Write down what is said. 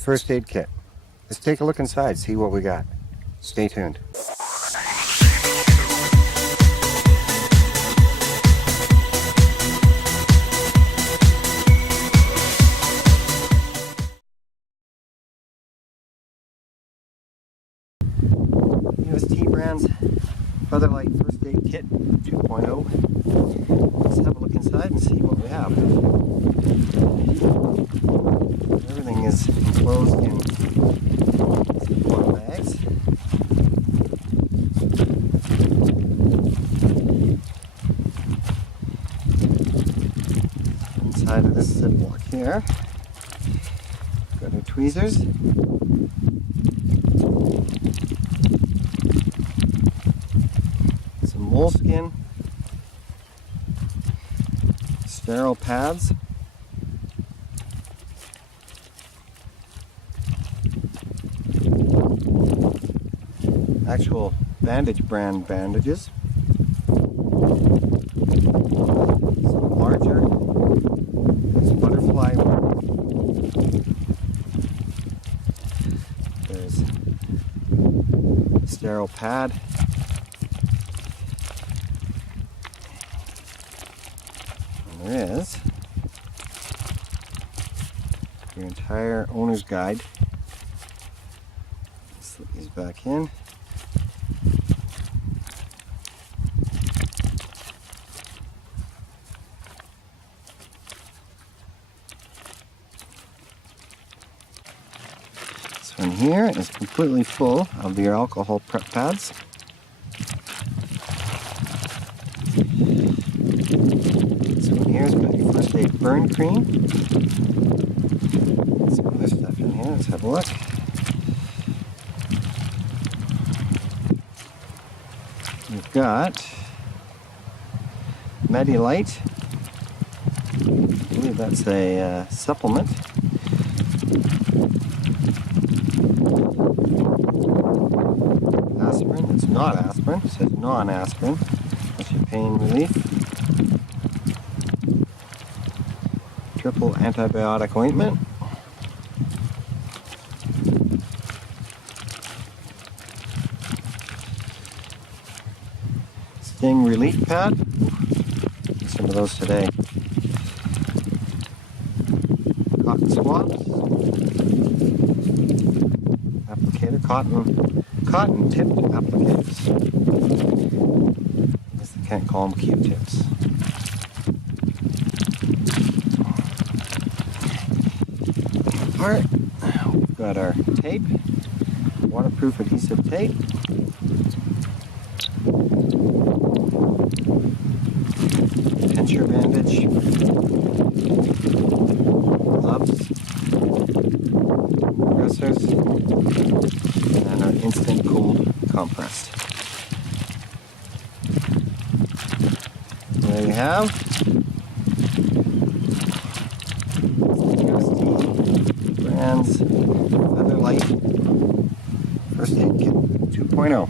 First Aid Kit. Let's take a look inside, see what we got. Stay tuned. UST brands FeatherLite First Aid Kit 2.0. Let's have a look inside and see what we have. Everything is enclosed in Ziploc bags. Inside of this Ziploc here, got our tweezers. Some moleskin, sterile pads, actual bandage brand bandages, some larger, there's butterfly, there's sterile pad, and there is your entire owner's guide. Slip these back in. This one here is completely full of your alcohol prep pads. This one here has got your first aid burn cream. Some other stuff in here, let's have a look. We've got FeatherLite. I believe that's a supplement. Aspirin, it's not aspirin, it says non-aspirin. That's your pain relief. Triple antibiotic ointment. Sting relief pad. Some of those today. Cotton swabs. Applicator, cotton tipped applicators. I guess they can't call them Q-tips. Part. We've got our tape, waterproof adhesive tape. Tension bandage, gloves, compressors, and our instant cold compress. There you have UST brands FeatherLite First Aid Kit 2.0.